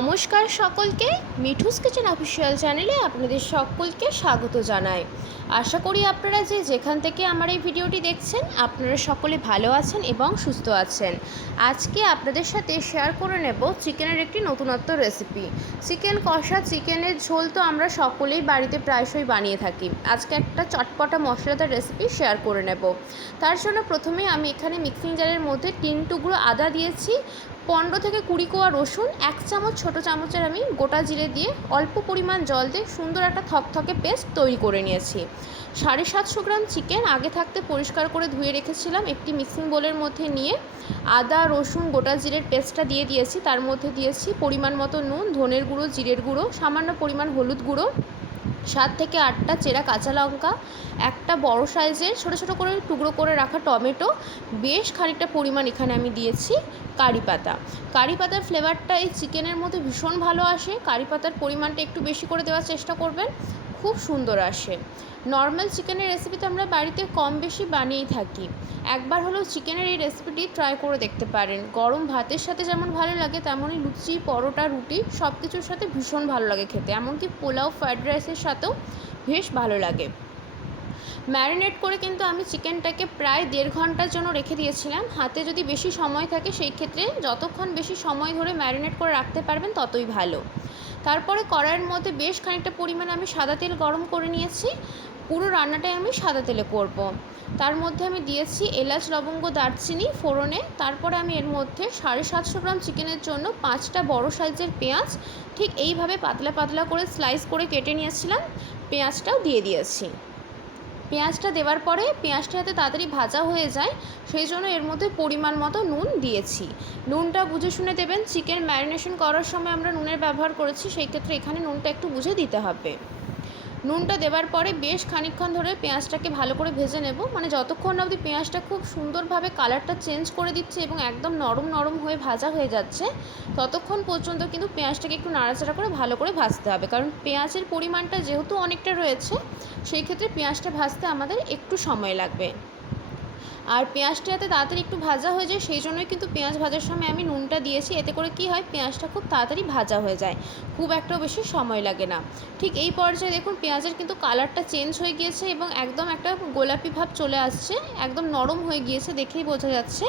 নমস্কার সকলকে, Mithu's kitchen official চ্যানেলে আপনাদের সকলকে স্বাগত জানাই। আশা করি আপনারা যেখান থেকে আমার এই ভিডিওটি দেখছেন আপনারা সকলে ভালো আছেন এবং সুস্থ আছেন। আজকে আপনাদের সাথে শেয়ার করে নেব চিকেনের একটি নতুনত্ব রেসিপি। চিকেন কষা, চিকেনের ঝোল তো আমরা সকলেই বাড়িতে প্রায়শই বানিয়ে থাকি। আজকে একটা চটপটা মশলাদার রেসিপি শেয়ার করে নেব। তার জন্য প্রথমেই আমি এখানে মিক্সিং জারের মধ্যে 3 টুকরো আদা দিয়েছি, 15 থেকে 20 কোয়া রসুন, 1 চামচ ছোটো চামচের আমি গোটা জিরে দিয়ে অল্প পরিমাণ জল দিয়ে সুন্দর একটা থকথকে পেস্ট তৈরি করে নিয়েছি। 750 গ্রাম চিকেন আগে থাকতে পরিষ্কার করে ধুয়ে রেখেছিলাম। একটি মিক্সিং বোলের মধ্যে নিয়ে আদা রসুন গোটা জিরের পেস্টটা দিয়ে দিয়েছি। তার মধ্যে দিয়েছি পরিমাণ মতো নুন, ধনের গুঁড়ো, জিরের গুঁড়ো, সামান্য পরিমাণ হলুদ গুঁড়ো, 7 থেকে 8টা চেরা কাঁচা লঙ্কা, একটা বড় সাইজের ছোটো ছোটো করে টুকরো করে রাখা টমেটো, বেশ খানিকটা পরিমাণ এখানে আমি দিয়েছি কারি পাতা। কারি পাতার ফ্লেভারটা এই চিকেনের মধ্যে ভীষণ ভালো আসে। কারি পাতার পরিমাণটা একটু বেশি করে দেওয়ার চেষ্টা করবেন, খুব সুন্দর আসে। নর্মাল চিকেনের রেসিপি তো আমরা বাড়িতে কম বেশি বানিয়েই থাকি। একবার হলেও চিকেনের এই রেসিপিটি ট্রাই করে দেখতে পারেন। গরম ভাতের সাথে যেমন ভালো লাগে তেমনই লুচি, পরোটা, রুটি সব কিছুর সাথে ভীষণ ভালো লাগে খেতে। এমনকি পোলাও, ফ্রায়েড রাইসের সাথেও বেশ ভালো লাগে। ম্যারিনেট করে কিন্তু আমি চিকেনটাকে প্রায় 1.5 ঘন্টার জন্য রেখে দিয়েছিলাম। হাতে যদি বেশি সময় থাকে সেই ক্ষেত্রে যতক্ষণ বেশি সময় ধরে ম্যারিনেট করে রাখতে পারবেন ততই ভালো। তারপরে কড়াইয়ের মধ্যে বেশ খানিকটা পরিমাণে আমি সাদা তেল গরম করে নিয়েছি। পুরো রান্নাটাই আমি সাদা তেলে করব। তার মধ্যে আমি দিয়েছি এলাচ, লবঙ্গ, দারচিনি ফোড়নে। তারপরে আমি এর মধ্যে 750 গ্রাম চিকেনের জন্য 5টা বড় সাইজের পেঁয়াজ ঠিক এইভাবে পাতলা পাতলা করে স্লাইস করে কেটে নিয়েছিলাম, পেঁয়াজটাও দিয়ে দিয়েছি। পেঁয়াজটা দেওয়ার পরে পেঁয়াজটা যাতে তাড়াতাড়ি ভাজা হয়ে যায় সেই জন্য এর মধ্যে পরিমাণ মতো নুন দিয়েছি। নুনটা বুঝে শুনে দেবেন। চিকেন ম্যারিনেশন করার সময় আমরা নুনের ব্যবহার করেছি, সেই ক্ষেত্রে এখানে নুনটা একটু বুঝে দিতে হবে। নুনটা দেওয়ার পরে বেশ খানিকক্ষণ ধরে পেঁয়াজটাকে ভালো করে ভেজে নেব, মানে যতক্ষণ অবধি পেঁয়াজটা খুব সুন্দরভাবে কালারটা চেঞ্জ করে দিচ্ছে এবং একদম নরম নরম হয়ে ভাজা হয়ে যাচ্ছে ততক্ষণ পর্যন্ত কিন্তু পেঁয়াজটাকে একটু নাড়াচাড়া করে ভালো করে ভাজতে হবে। কারণ পেঁয়াজের পরিমাণটা যেহেতু অনেকটা রয়েছে সেই ক্ষেত্রে পেঁয়াজটা ভাজতে আমাদের একটু সময় লাগবে। আর পেঁয়াজটা যাতে তাড়াতাড়ি একটু ভাজা হয়ে যায় সেই জন্যই কিন্তু পেঁয়াজ ভাজার সময় আমি নুনটা দিয়েছি। এতে করে কি হয়, পেঁয়াজটা খুব তাড়াতাড়ি ভাজা হয়ে যায়, খুব একটা বেশি সময় লাগে না। ঠিক এই পর্যায়ে দেখুন পেঁয়াজের কিন্তু কালারটা চেঞ্জ হয়ে গিয়েছে এবং একদম একটা গোলাপি ভাব চলে আসছে, একদম নরম হয়ে গিয়েছে, দেখেই বোঝা যাচ্ছে।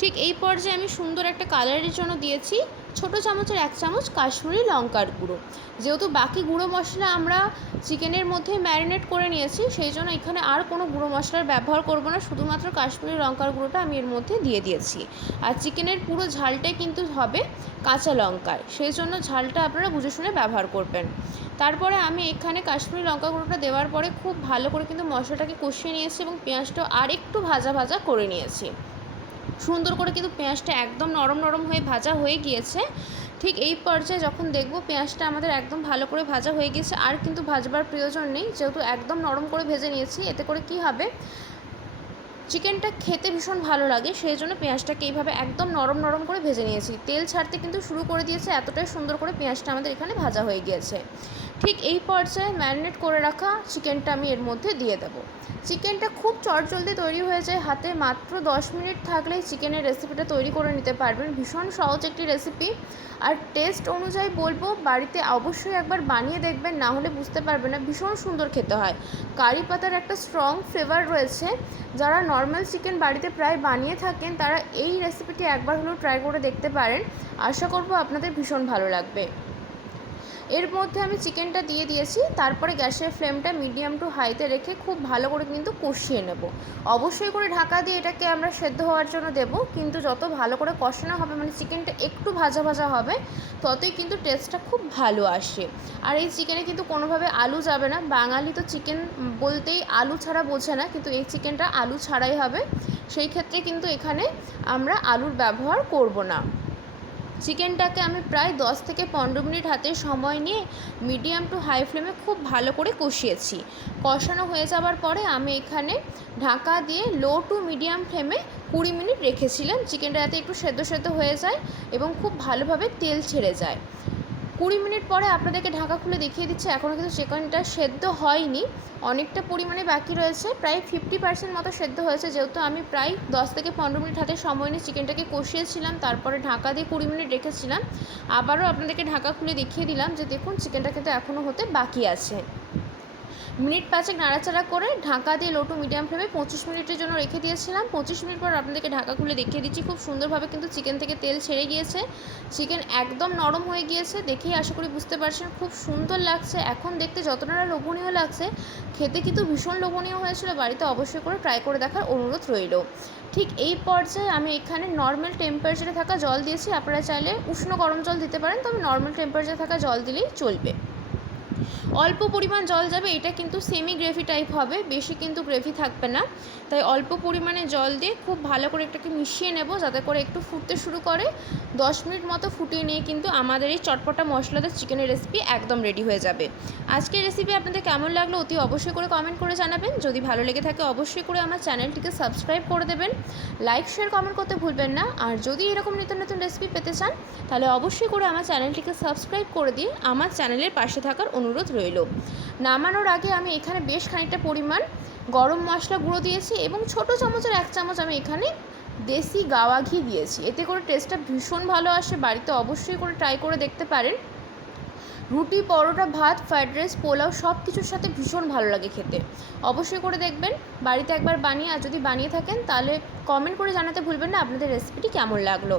ঠিক এই পর্যায়ে আমি সুন্দর একটা কালারের জন্য দিয়েছি ছোটো চামচের 1 চামচ কাশ্মীরি লঙ্কার গুঁড়ো। যেহেতু বাকি গুঁড়ো মশলা আমরা চিকেনের মধ্যে ম্যারিনেট করে নিয়েছি সেই জন্য এখানে আর কোনো গুঁড়ো মশলার ব্যবহার করব না, শুধুমাত্র কাশ্মীরি লঙ্কার গুঁড়োটা আমি এর মধ্যে দিয়ে দিয়েছি। আর চিকেনের পুরো ঝালটাই কিন্তু হবে কাঁচা লঙ্কায়, সেই জন্য ঝালটা আপনারা বুঝে শুনে ব্যবহার করবেন। তারপরে আমি এখানে কাশ্মীরি লঙ্কা গুঁড়োটা দেওয়ার পরে খুব ভালো করে কিন্তু মশলাটাকে কষিয়ে নিয়েছি এবং পেঁয়াজটা আর একটু ভাজা ভাজা করে নিয়েছি। সুন্দর করে কিন্তু পেঁয়াজটা একদম নরম নরম হয়ে ভাজা হয়ে গিয়েছে। ঠিক এই পর্যায়ে যখন দেখব পেঁয়াজটা আমাদের একদম ভালো করে ভাজা হয়ে গিয়েছে, আর কিন্তু ভাজবার প্রয়োজন নেই, যেহেতু একদম নরম করে ভেজে নিয়েছি। এতে করে কি হবে, চিকেনটা খেতে ভীষণ ভালো লাগে, সেই জন্য পেঁয়াজটাকে এইভাবে একদম নরম নরম করে ভেজে নিয়েছি। তেল ছাড়তে কিন্তু শুরু করে দিয়েছে, এতটাই সুন্দর করে পেঁয়াজটা আমাদের এখানে ভাজা হয়ে গিয়েছে। ঠিক এই পর্যায়ে ম্যারিনেট করে রাখা চিকেনটা আমি এর মধ্যে দিয়ে দেবো। চিকেনটা খুব চটজলদি তৈরি হয়ে যায়, হাতে মাত্র 10 মিনিট থাকলেই চিকেনের রেসিপিটা তৈরি করে নিতে পারবেন। ভীষণ সহজ একটি রেসিপি। আর টেস্ট অনুযায়ী বলবো বাড়িতে অবশ্যই একবার বানিয়ে দেখবেন, না হলে বুঝতে পারবেন না, ভীষণ সুন্দর খেতে হয়। কারি পাতার একটা স্ট্রং ফ্লেভার রয়েছে। যারা নর্মাল চিকেন বাড়িতে প্রায় বানিয়ে থাকেন তারা এই রেসিপিটি একবার হলেও ট্রাই করে দেখতে পারেন। আশা করব আপনাদের ভীষণ ভালো লাগবে। এর মধ্যে আমি চিকেনটা দিয়ে দিয়েছি। তারপরে গ্যাসের ফ্লেমটা মিডিয়াম টু হাইতে রেখে খুব ভালো করে কিন্তু কষিয়ে নেব। অবশ্যই করে ঢাকা দিয়ে এটাকে আমরা সেদ্ধ হওয়ার জন্য দেব, কিন্তু যত ভালো করে কষানো হবে, মানে চিকেনটা একটু ভাজা ভাজা হবে, ততই কিন্তু টেস্টটা খুব ভালো আসে। আর এই চিকেনে কিন্তু কোনোভাবে আলু যাবে না। বাঙালি তো চিকেন বলতেই আলু ছাড়া বোঝে না, কিন্তু এই চিকেনটা আলু ছাড়াই হবে। সেই ক্ষেত্রে কিন্তু এখানে আমরা আলুর ব্যবহার করব না। চিকেনটাকে আমি প্রায় 10 থেকে 15 মিনিট হাতে সময় নিয়ে মিডিয়াম টু হাই ফ্লেমে খুব ভালো করে কষিয়েছি। কষানো হয়ে যাওয়ার পরে আমি এখানে ঢাকা দিয়ে লো টু মিডিয়াম ফ্লেমে 20 মিনিট রেখেছিলাম, চিকেনটা যাতে একটু সেদ্ধ সেদ্ধ হয়ে যায় এবং খুব ভালোভাবে তেল ছেড়ে যায়। 20 মিনিট পরে আপনাদেরকে ঢাকা খুলে দেখিয়ে দিচ্ছি। এখনও কিন্তু চিকেনটা সেদ্ধ হয়নি, অনেকটা পরিমাণে বাকি রয়েছে। প্রায় 50% মতো সেদ্ধ হয়েছে, যেহেতু আমি প্রায় 10 থেকে 15 মিনিট হাতে সময় নিয়ে চিকেনটাকে কষিয়েছিলাম, তারপরে ঢাকা দিয়ে 20 মিনিট রেখেছিলাম। আবারও আপনাদেরকে ঢাকা খুলে দেখিয়ে দিলাম যে দেখুন চিকেনটা কিন্তু এখনও হতে বাকি আছে। মিনিট 5 নাড়াচাড়া করে ঢাকা দিয়ে লো টু মিডিয়াম ফ্লেমে 25 মিনিটের জন্য রেখে দিয়েছিলাম। 25 মিনিট পর আপনাদেরকে ঢাকা খুলে দেখিয়ে দিচ্ছি। খুব সুন্দরভাবে কিন্তু চিকেন থেকে তেল ছেড়ে গিয়েছে, চিকেন একদম নরম হয়ে গিয়েছে। দেখেই আশা করি বুঝতে পারছেন খুব সুন্দর লাগছে। এখন দেখতে যতটা না লোভনীয় লাগছে, খেতে কিন্তু ভীষণ লোভনীয় হয়েছিল। বাড়িতে অবশ্যই করে ট্রাই করে দেখার অনুরোধ রইল। ঠিক এই পর্যায়ে আমি এখানে নর্মাল টেম্পারেচারে থাকা জল দিয়েছি। আপনারা চাইলে উষ্ণ গরম জল দিতে পারেন, তবে নর্মাল টেম্পারেচারে থাকা জল দিলেই চলবে। অল্প পরিমাণ জল যাবে, এটা কিন্তু সেমি গ্রেভি টাইপ হবে, বেশি কিন্তু গ্রেভি থাকবে না। তাই অল্প পরিমাণে জল দিয়ে খুব ভালো করে এটাকে মিশিয়ে নেব, যাতে করে একটু ফুটতে শুরু করে। 10 মিনিট মতো ফুটিয়ে নিয়ে কিন্তু আমাদের এই চটপটা মশলাদার চিকেনের রেসিপি একদম রেডি হয়ে যাবে। আজকের রেসিপি আপনাদের কেমন লাগলো অতি অবশ্যই করে কমেন্ট করে জানাবেন। যদি ভালো লেগে থাকে অবশ্যই করে আমার চ্যানেলটিকে সাবস্ক্রাইব করে দেবেন, লাইক শেয়ার কমেন্ট করতে ভুলবেন না। আর যদি এরকম নিত্য নতুন রেসিপি পেতে চান, তাহলে অবশ্যই করে আমার চ্যানেলটিকে সাবস্ক্রাইব করে দিয়ে আমার চ্যানেলের পাশে থাকার অনুরোধ রইল। নামানোর আগে আমি এখানে বেশ খানিকটা পরিমাণ গরম মশলা গুঁড়ো দিয়েছি এবং ছোটো চামচের 1 চামচ আমি এখানে দেশি গাওয়া ঘি দিয়েছি। এতে করে টেস্টটা ভীষণ ভালো আসে। বাড়িতে অবশ্যই করে ট্রাই করে দেখতে পারেন। রুটি, পরোটা, ভাত, ফ্রাইড রাইস, পোলাও সব কিছুর সাথে ভীষণ ভালো লাগে খেতে। অবশ্যই করে দেখবেন, বাড়িতে একবার বানিয়ে, আর যদি বানিয়ে থাকেন তাহলে কমেন্ট করে জানাতে ভুলবেন না আপনাদের রেসিপিটি কেমন লাগলো।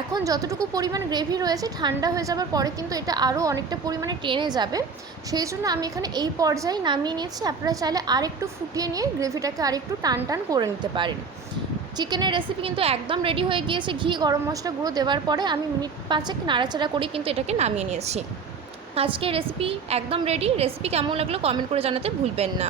এখন যতটুকু পরিমাণ গ্রেভি রয়েছে ঠান্ডা হয়ে যাওয়ার পরে কিন্তু এটা আরও অনেকটা পরিমাণে টেনে যাবে। সেই জন্য আমি এখানে এই পর্যায়ে নামিয়ে নিয়েছি। আপনারা চাইলে আর একটু ফুটিয়ে নিয়ে গ্রেভিটাকে আর একটু টান টান করে নিতে পারেন। চিকেনের রেসিপি কিন্তু একদম রেডি হয়ে গিয়েছে। ঘি, গরম মশলা গুঁড়ো দেওয়ার পরে আমি মিনিট 5 নাড়াচাড়া করে কিন্তু এটাকে নামিয়ে নিয়েছি। আজকের রেসিপি একদম রেডি। রেসিপি কেমন লাগলো কমেন্ট করে জানাতে ভুলবেন না।